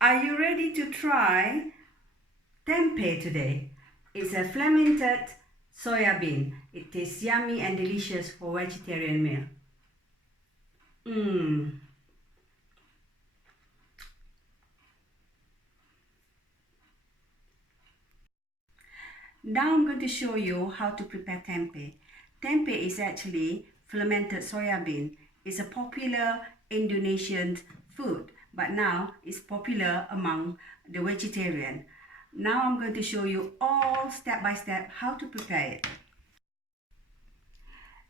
Are you ready to try tempeh today? It's a fermented soya bean. It tastes yummy and delicious for vegetarian meal. Now I'm going to show you how to prepare tempeh. Tempeh is actually fermented soya bean. It's a popular Indonesian food, but now it's popular among the vegetarian. Now I'm going to show you all step by step how to prepare it.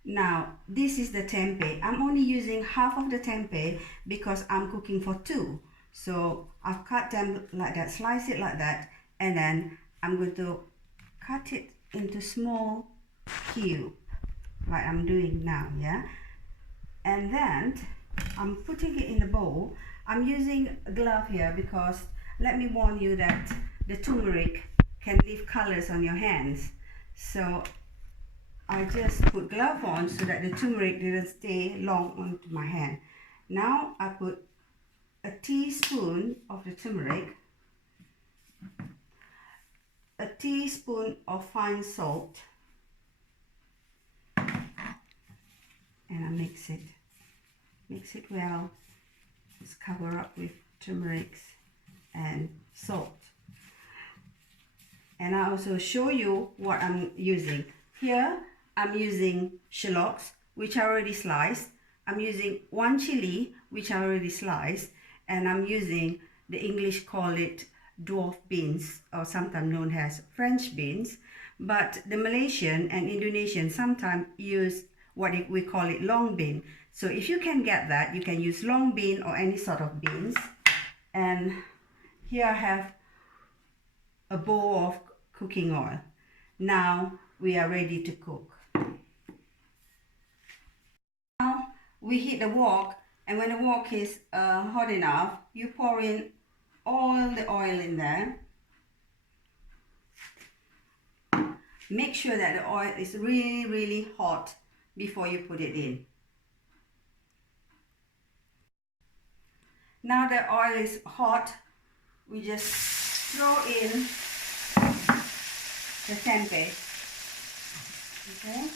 Now this is the tempeh. I'm only using half of the tempeh because I'm cooking for two. So I've cut them like that, slice it like that, and then I'm going to cut it into small cube like I'm doing now, yeah? And then I'm putting it in the bowl. I'm using a glove here because let me warn you that the turmeric can leave colors on your hands. So I just put glove on so that the turmeric didn't stay long onto my hand. Now I put a teaspoon of the turmeric, a teaspoon of fine salt, and I mix it well. Just cover up with turmeric and salt. And I also show you what I'm using. Here I'm using shallots, which I already sliced. I'm using one chili, which I already sliced, and I'm using, the English call it dwarf beans, or sometimes known as French beans, but the Malaysian and Indonesian sometimes use what we call it long bean. So if you can get that, you can use long bean or any sort of beans. And here I have a bowl of cooking oil. Now we are ready to cook. Now we heat the wok, and when the wok is hot enough, you pour in all the oil in there. Make sure that the oil is really hot before you put it in. Now the oil is hot, we just throw in the tempeh. Okay.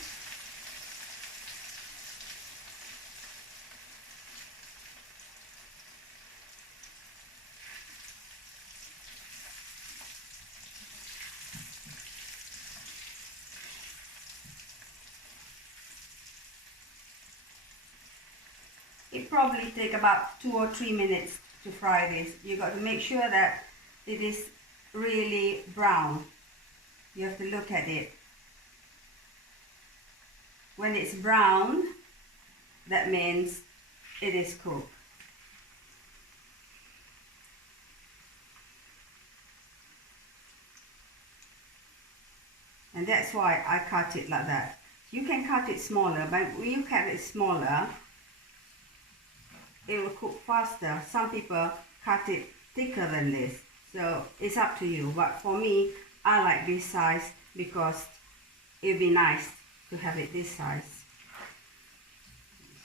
It probably take about 2 or 3 minutes to fry this. You got to make sure that it is really brown. You have to look at it. When it's brown, that means it is cooked. And that's why I cut it like that. You can cut it smaller, but when you cut it smaller, it will cook faster. Some people cut it thicker than this, so it's up to you. But for me, I like this size because it'd be nice to have it this size.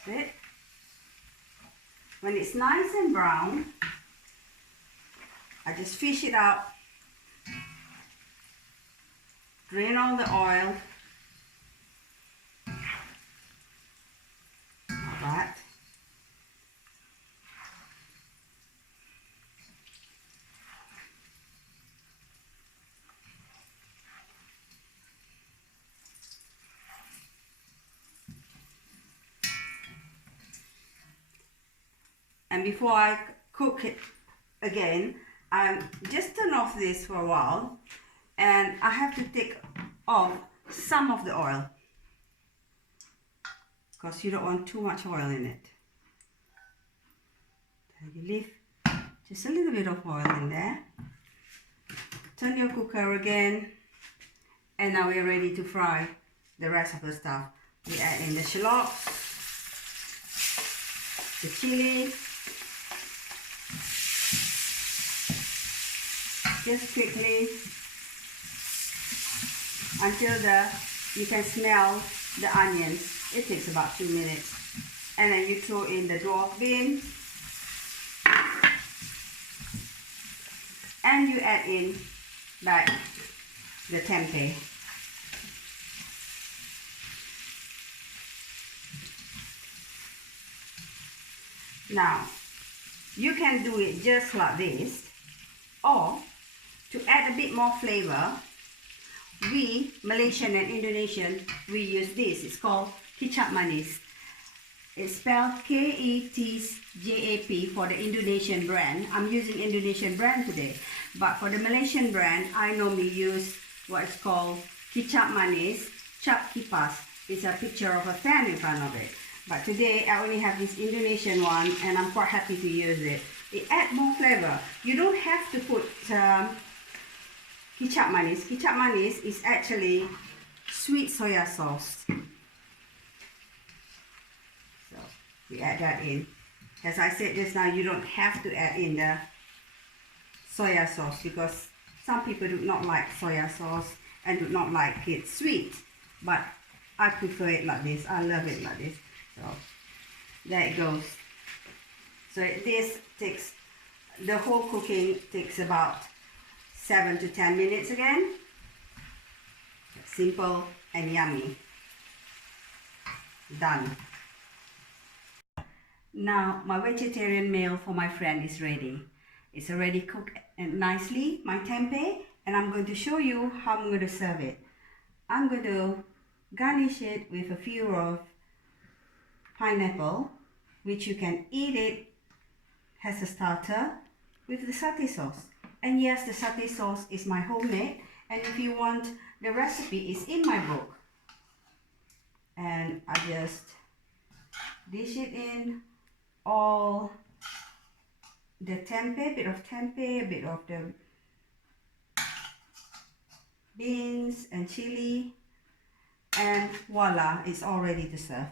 That's it. When it's nice and brown, I just fish it out, drain all the oil, like that. And before I cook it again, I just turn off this for a while, and I have to take off some of the oil because you don't want too much oil in it. So you leave just a little bit of oil in there. Turn your cooker again, and now we're ready to fry the rest of the stuff. We add in the shallots, the chili, just quickly until you can smell the onions. It takes about 2 minutes. And then you throw in the dwarf beans, and you add in back the tempeh. Now, you can do it just like this, or to add a bit more flavor, we, Malaysian and Indonesian, we use this. It's called kicap manis. It's spelled Ketjap for the Indonesian brand. I'm using Indonesian brand today. But for the Malaysian brand, I normally use what is called kicap manis, cap kipas. It's a picture of a fan in front of it. But today, I only have this Indonesian one, and I'm quite happy to use it. It adds more flavor. You don't have to put kicap manis. Kicap manis is actually sweet soya sauce. So we add that in. As I said just now, you don't have to add in the soya sauce because some people do not like soya sauce and do not like it sweet. But I prefer it like this. I love it like this. So there it goes. So this takes, the whole cooking takes about 7 to 10 minutes again. Simple and yummy. Done. Now my vegetarian meal for my friend is ready. It's already cooked nicely, my tempeh, and I'm going to show you how I'm going to serve it. I'm going to garnish it with a few of pineapple, which you can eat it as a starter with the satay sauce. And yes, the satay sauce is my homemade, and if you want, the recipe is in my book. And I just dish it in all the tempeh, bit of tempeh, a bit of the beans and chili, and voila, it's all ready to serve.